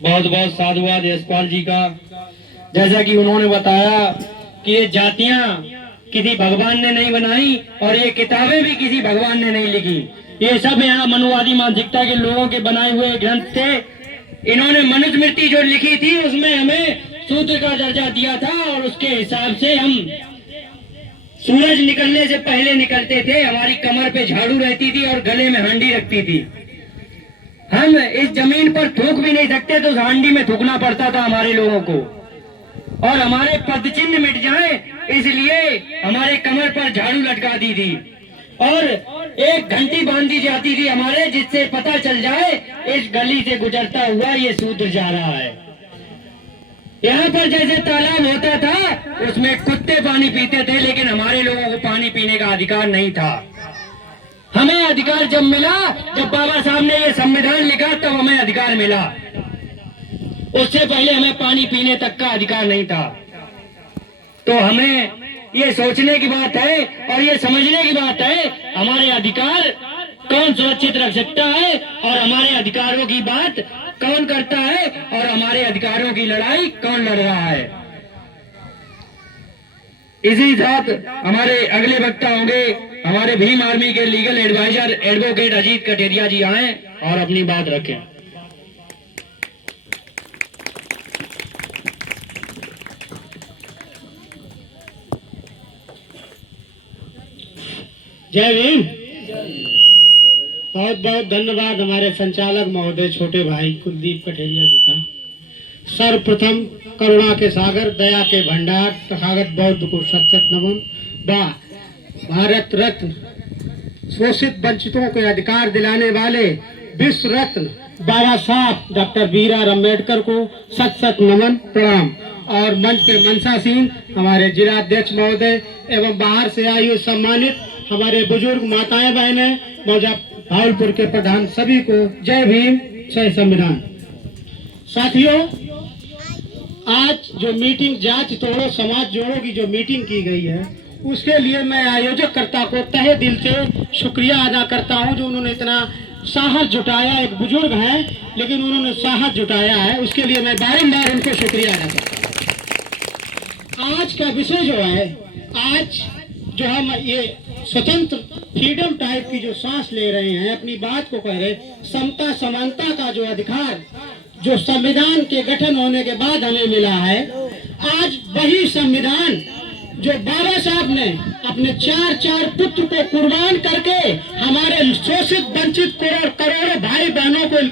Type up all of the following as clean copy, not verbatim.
बहुत बहुत साधुवाद यशपाल जी का। जैसा कि उन्होंने बताया कि ये जातियां किसी भगवान ने नहीं बनाई और ये किताबें भी किसी भगवान ने नहीं लिखी। ये सब यहाँ मनुवादी मानसिकता के लोगों के बनाए हुए ग्रंथ थे। इन्होंने मनुस्मृति जो लिखी थी उसमें हमें शूद्र का दर्जा दिया था और उसके हिसाब से हम सूरज निकलने से पहले निकलते थे। हमारी कमर पे झाड़ू रहती थी और गले में हांडी रखती थी। हम इस जमीन पर थूक भी नहीं सकते तो हांडी में थूकना पड़ता था हमारे लोगों को। और हमारे पदचिन्ह मिट जाए इसलिए हमारे कमर पर झाड़ू लटका दी थी और एक घंटी बांधी जाती थी हमारे, जिससे पता चल जाए इस गली से गुजरता हुआ ये शूद्र जा रहा है। यहाँ पर जैसे तालाब होता था उसमें कुत्ते पानी पीते थे, लेकिन हमारे लोगों को पानी पीने का अधिकार नहीं था। हमें अधिकार जब मिला, जब बाबा साहब ने ये संविधान लिखा तब हमें अधिकार मिला। उससे पहले हमें पानी पीने तक का अधिकार नहीं था। तो हमें ये सोचने की बात है और ये समझने की बात है हमारे अधिकार कौन सुरक्षित रख सकता है और हमारे अधिकारों की बात कौन करता है और हमारे अधिकारों की लड़ाई कौन लड़ रहा है। इसी साथ हमारे अगले वक्ता होंगे हमारे भीम आर्मी के legal adviser advocate Ajit Kateria जी आए और अपनी बात रखें। जय भीम। बहुत बहुत धन्यवाद हमारे संचालक महोदय छोटे भाई कुलदीप कटेरिया जी का। सर्वप्रथम करुणा के सागर दया के भंडार तथागत बौद्ध को सत सत नमन। भारत रत्न शोषित वंचितों के अधिकार दिलाने वाले विश्व रत्न बाबा साहब डॉक्टर बी.आर. अम्बेडकर को सत सत नमन प्रणाम। और मंच पे मनसासीन हमारे जिलाध्यक्ष महोदय एवं बाहर से आई हुई सम्मानित हमारे बुजुर्ग माताएं बहनें मौजा भावलपुर के प्रधान सभी को जय भीम जय संविधान। साथियों, आज जो मीटिंग जाति तोड़ो समाज जोड़ो की जो मीटिंग की गई है उसके लिए मैं आयोजक कर्ता को तहे दिल से शुक्रिया अदा करता हूं जो उन्होंने इतना साहस जुटाया। एक बुजुर्ग हैं लेकिन उन्होंने साहस जुटाया है, उसके लिए मैं बारंबार उनको शुक्रिया अदा करता हूं। आज का विषय जो है, आज जो हम ये स्वतंत्र फ्रीडम टाइप की जो सांस ले रहे हैं, अपनी बात को कह रहे, समता समानता का जो अधिकार जो संविधान के गठन होने के बाद हमें मिला है, आज वही संविधान जो बाबा साहब ने अपने चार पुत्र को कुर्बान करके हमारे शोषित वंचित करोड़ों भाई बहनों को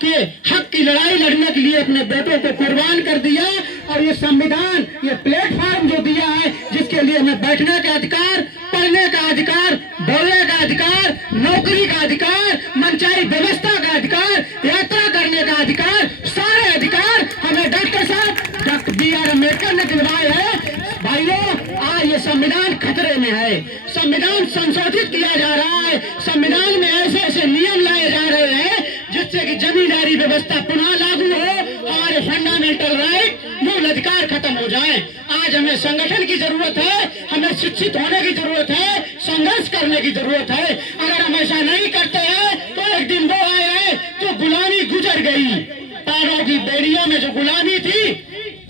के हक की लड़ाई लड़ने के लिए अपने बेटों को कुर्बान कर दिया। और ये संविधान, ये प्लेटफॉर्म जो दिया है जिसके लिए हमें बैठने का अधिकार, पढ़ने का अधिकार, बोलने का अधिकार, नौकरी का अधिकार, मंचाई व्यवस्था का अधिकार, यात्रा करने का अधिकार, सारे अधिकार हमें डॉक्टर साहब डॉक्टर बी.आर. अम्बेडकर ने दिलवाए हैं। भाइयों, आज ये संविधान खतरे में है। संविधान संशोधित किया जा रहा है। संविधान में ऐसे ऐसे नियम लाए जा रहे हैं जिससे कि जमींदारी व्यवस्था पुनः लागू हो, हमारे फंडामेंटल राइट, मूल अधिकार खत्म हो जाए। आज हमें संगठन की जरूरत है, हमें शिक्षित होने की जरूरत है, संघर्ष करने की जरूरत है। अगर हम ऐसा नहीं करते हैं तो एक दिन वो आए तो गुलामी गुजर गई। पैरों की बेड़ियों में जो गुलामी थी,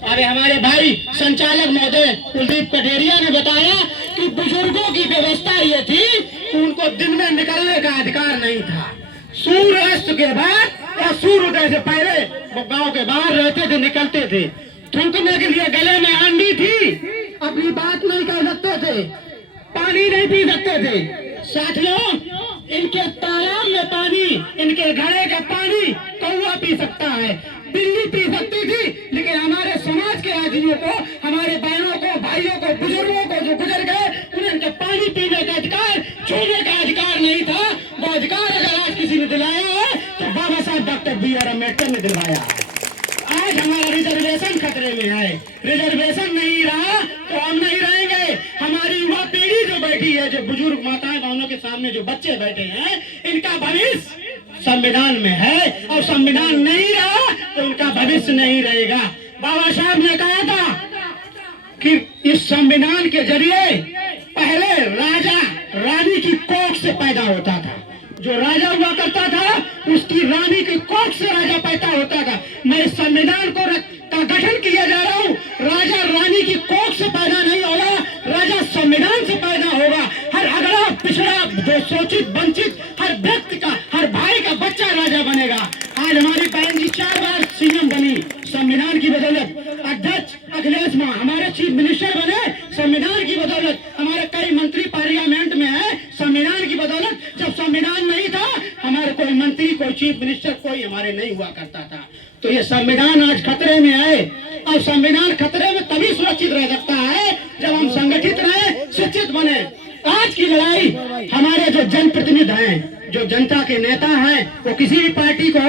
अरे हमारे भाई संचालक महोदय कुलदीप कटेरिया ने बताया कि बुजुर्गों की व्यवस्था ये थी कि उनको दिन में निकलने का अधिकार नहीं था। सूर्यास्त के बाद या सूर्योदय से पहले वो गांव के बाहर रहते थे, निकलते थे। थूकने के लिए गले में हांडी थी, अपनी बात नहीं कह सकते थे, पानी नहीं पी सकते थे। साथियों, इनके तालाब में पानी, इनके घड़े का पानी कौवा पी सकता है, बिल्ली पी सकती थी, लेकिन हमारे समाज के आदमियों को, हमारे बहनों को, भाइयों को, बुजुर्गों को जो गुजर गए उन्हें इनके पानी पीने का अधिकार, छूने का अधिकार नहीं था। वो अधिकार अगर आज किसी ने दिलाया है तो बाबा साहब डॉक्टर बी.आर. अम्बेडकर ने दिलवाया। आज हमारा रिजर्वेशन खतरे में है। रिजर्वेशन नहीं रहा तो हम नहीं रहेंगे। हमारी युवा पीढ़ी जो बैठी है, जो बुजुर्ग माताएं बहनों के सामने जो बच्चे बैठे हैं, इनका भविष्य संविधान में है और संविधान नहीं रहा तो इनका भविष्य नहीं रहेगा। बाबा साहब ने कहा था कि इस संविधान के जरिए पहले राजा रानी की कोख से पैदा होता था, जो राजा हुआ करता था उसकी रानी की कोख से राजा पैदा होता था। मैं संविधान का गठन किया जा रहा हूँ, राजा रानी की कोख से पैदा नहीं होगा, राजा संविधान से पैदा होगा। हर अगड़ा पिछड़ा जो शोषित वंचित हर व्यक्ति का, हर भाई का बच्चा राजा बनेगा। आज हमारी बहन जी 4 बार सीएम बनी संविधान की बदौलत, अध्यक्ष अखिलेश माँ हमारे चीफ मिनिस्टर बने संविधान की बदौलत, हमारे कई मंत्री पार्लियामेंट में है संविधान की बदौलत। जब संविधान नहीं था हमारे कोई मंत्री, कोई चीफ मिनिस्टर कोई हमारे नहीं हुआ करता था। तो ये संविधान आज खतरे में है, और संविधान खतरे में तभी सुरक्षित रह सकता है जब हम संगठित रहे, शिक्षित बने। आज की लड़ाई हमारे जो जनप्रतिनिधि हैं, जो जनता के नेता हैं, वो किसी भी पार्टी को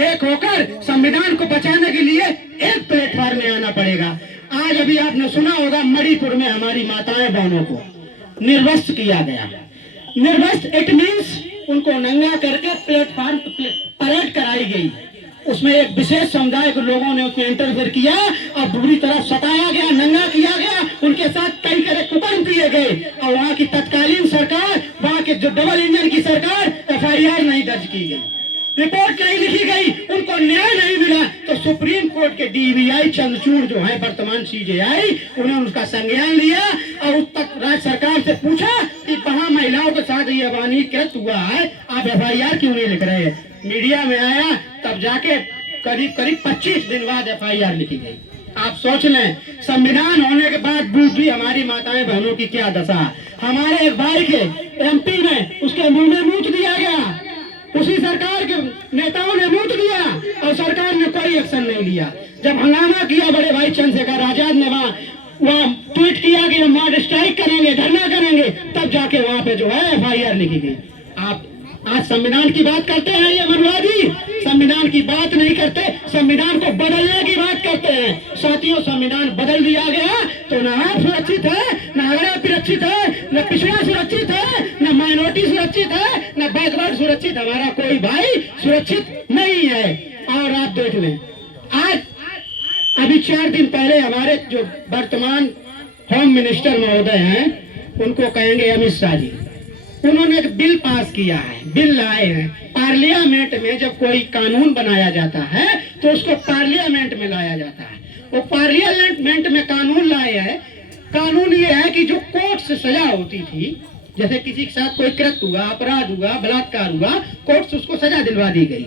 एक होकर संविधान को बचाने के लिए एक प्लेटफॉर्म में आना पड़ेगा। आज अभी आपने सुना होगा मणिपुर में हमारी माताएं बहनों को निर्वस्त्र किया गया। निर्वस्त्र इट मीन्स उनको नंगा करके प्लेटफॉर्म परेड कराई गई। उसमें एक विशेष समुदाय के लोगों ने उसमें इंटरफेयर किया और बुरी तरह सताया गया, नंगा किया गया, उनके साथ कई तरह कुकर्म किए गए। और वहाँ की तत्कालीन सरकार, वहाँ के जो डबल इंजन की सरकार, FIR नहीं दर्ज की गई, रिपोर्ट नहीं लिखी गई, उनको न्याय नहीं मिला। तो सुप्रीम कोर्ट के DVI चंद्रचूड़ जो है वर्तमान CJI, उन्होंने उसका संज्ञान लिया और उस तक राज्य सरकार से पूछा कि वहाँ महिलाओं के साथ ये अमानवीकृत हुआ है, आप FIR क्यों नहीं लिख रहे हैं। मीडिया में आया, तब जाके करीब 25 दिन बाद FIR लिखी गई। आप सोच लें, संविधान होने के बाद भी हमारी माताएं बहनों की क्या दशा। हमारे एक भाई के MP में उसके मुंह में मूत दिया गया, उसी सरकार के नेताओं ने मूत दिया और सरकार ने कोई एक्शन नहीं लिया। जब हंगामा किया बड़े भाई चंद्रशेखर आजाद ने वहाँ ट्वीट किया कि हम वहाँ स्ट्राइक करेंगे, धरना करेंगे, तब जाके वहाँ पे जो है FIR लिखी गई। आप आज संविधान की बात करते हैं, ये मनवादी संविधान की बात नहीं करते, संविधान को बदलने की बात करते हैं। साथियों, संविधान बदल दिया गया तो न आप सुरक्षित है, न अगड़ा सुरक्षित है, न पिछड़ा सुरक्षित है, न माइनॉरिटी सुरक्षित है, न बैकवर्ड सुरक्षित, हमारा कोई भाई सुरक्षित नहीं है। और आप देख लें, आज अभी 4 दिन पहले हमारे जो वर्तमान होम मिनिस्टर महोदय हैं, उनको कहेंगे अमित शाह जी, उन्होंने एक बिल पास किया है, बिल लाए हैं। पार्लियामेंट में जब कोई कानून बनाया जाता है तो उसको पार्लियामेंट में लाया जाता है। वो पार्लियामेंट में कानून लाए हैं। कानून ये है कि जो कोर्ट से सजा होती थी, जैसे किसी के साथ कोई कृत्य हुआ, अपराध हुआ, बलात्कार हुआ, कोर्ट से उसको सजा दिलवा दी गई,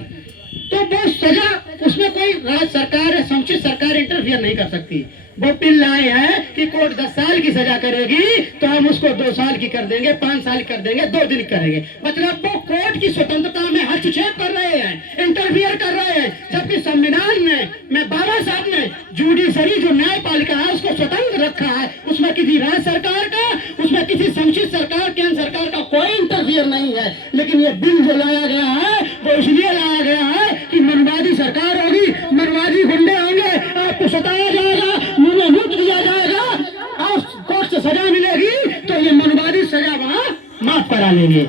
तो वो सजा, उसमें कोई राज्य सरकार या समुचित सरकार इंटरफियर नहीं कर सकती। वो बिल लाए हैं कि कोर्ट 10 साल की सजा करेगी तो हम उसको 2 साल की कर देंगे, 5 साल कर देंगे, 2 दिन करेंगे। मतलब वो कोर्ट की स्वतंत्रता में हस्तक्षेप कर रहे हैं, इंटरफियर कर रहे हैं। जबकि संविधान में बाबा साहब ने जुडिशरी जो न्यायपालिका है उसको स्वतंत्र रखा है, उसमें किसी राज्य सरकार का, उसमें किसी समुचित सरकार, केंद्र सरकार का कोई इंटरफियर नहीं है। लेकिन ये बिल जो लाया गया है वो इसलिए लाया गया है कि मनवादी सरकार होगी, मनवादी गुंडे होंगे, आपको सताया जाएगा, मुंह मूत दिया जाएगा और कोर्ट से सजा मिलेगी तो ये मनवादी सजा वहाँ माफ करा लेंगे।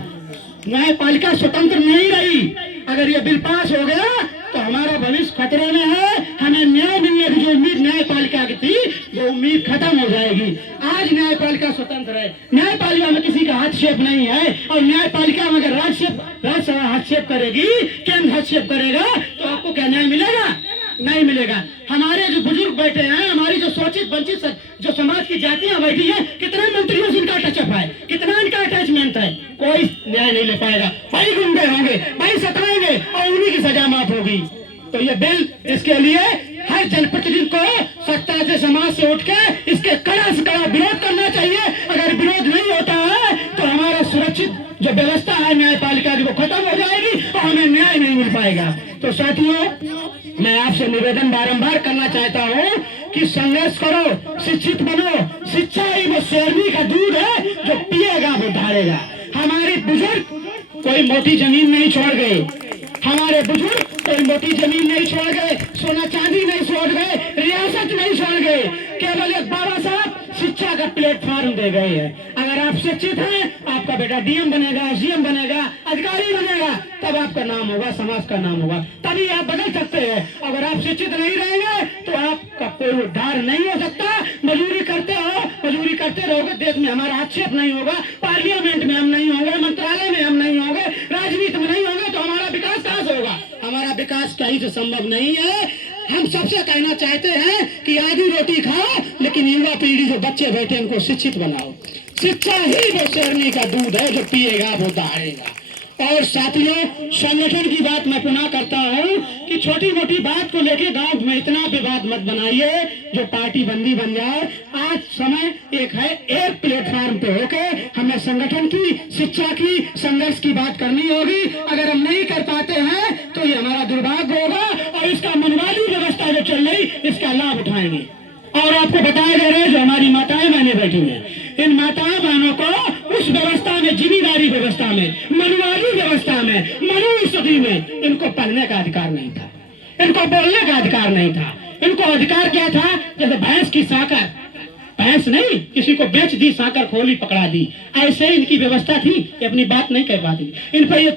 न्यायपालिका स्वतंत्र नहीं रही। अगर ये बिल पास हो गया तो हमारा भविष्य खतरे में है। हमें न्याय मिलने की जो उम्मीद न्यायपालिका की थी वो उम्मीद खत्म हो जाएगी। आज न्यायपालिका स्वतंत्र है, न्यायपालिका में किसी का हस्तक्षेप नहीं है। और न्यायपालिका में अगर राज्यसभा हस्तक्षेप करेगी, केंद्र हस्तक्षेप करेगा तो आपको क्या न्याय मिलेगा? नहीं मिलेगा। हमारे जो बुजुर्ग बैठे हैं, हमारी जो शोषित वंचित जो समाज की जातियां बैठी हैं, कितने मंत्रियों से इनका टचअप है, कितना इनका अटैचमेंट है, कोई न्याय नहीं ले पाएगा। भाई गुंडे होंगे, भाई सताएंगे और उन्हीं की सजा माफ होगी। तो ये बिल, इसके लिए हर जनप्रतिनिधि को सत्ता से, समाज से उठ के इसके कड़ा से कड़ा विरोध करना चाहिए। अगर विरोध नहीं होता है तो हमारा सुरक्षित जो व्यवस्था है न्यायपालिका की वो खत्म हो जाएगी और हमें न्याय नहीं मिल पाएगा। तो साथियों, मैं आपसे निवेदन बारंबार करना चाहता हूँ कि संघर्ष करो, शिक्षित बनो। शिक्षा ही वो शेरनी का दूध है जो पिएगा वो ढालेगा। हमारे बुजुर्ग कोई मोटी जमीन नहीं छोड़ गए, हमारे बुजुर्ग कोई मोटी जमीन नहीं छोड़ गए, सोना चांदी नहीं छोड़ गए, रियासत नहीं छोड़ गए, केवल एक बाबा साहब शिक्षा का प्लेटफॉर्म दे गए हैं। अगर आप शिक्षित हैं, आपका बेटा DM बनेगा, SDM बनेगा, अधिकारी बनेगा, तब आपका नाम होगा, समाज का नाम होगा, तभी आप बदल सकते हैं। अगर आप शिक्षित नहीं रहेंगे तो आपका कोई उद्धार नहीं हो सकता। मजदूरी करते हो, मजदूरी करते रहोगे, देश में हमारा हस्तक्षेप नहीं होगा, पार्लियामेंट में हम नहीं होंगे, मंत्रालय में हम नहीं होंगे, राजनीति में सही से संभव नहीं है। हम सबसे कहना चाहते हैं कि आधी रोटी खाओ, लेकिन युवा पीढ़ी जो बच्चे बैठे इनको शिक्षित बनाओ। शिक्षा ही वो शेरनी का दूध है, जो पिएगा वो दहाड़ेगा। और साथियों, संगठन की बात मैं पुनः करता हूँ कि छोटी मोटी बात को लेके गांव में इतना विवाद मत बनाइए जो पार्टी बंदी बन जाए। आज समय एक है, एक प्लेटफॉर्म पे होके हमें संगठन की, शिक्षा की, संघर्ष की बात करनी होगी। अगर हम नहीं कर पाते हैं तो ये हमारा दुर्भाग्य होगा, और इसका मनवादी व्यवस्था जो चल रही इसका लाभ उठाएंगे। और आपको बताया जा रहा है, जो हमारी माताएं बहनें बैठी हैं, इन माताओं बहनों को उस व्यवस्था में, जिम्मेदारी व्यवस्था में, मनवादी व्यवस्था में, मनुस्मृति में इनको पढ़ने का अधिकार नहीं था, इनको बोलने का अधिकार नहीं था। इनको अधिकार क्या था? जैसे भैंस की साकर, भैंस नहीं, किसी को बेच दी, साकर खोली, पकड़ा दी, ऐसे इनकी व्यवस्था थी। ये अपनी बात नहीं कह पाती। इन पर ये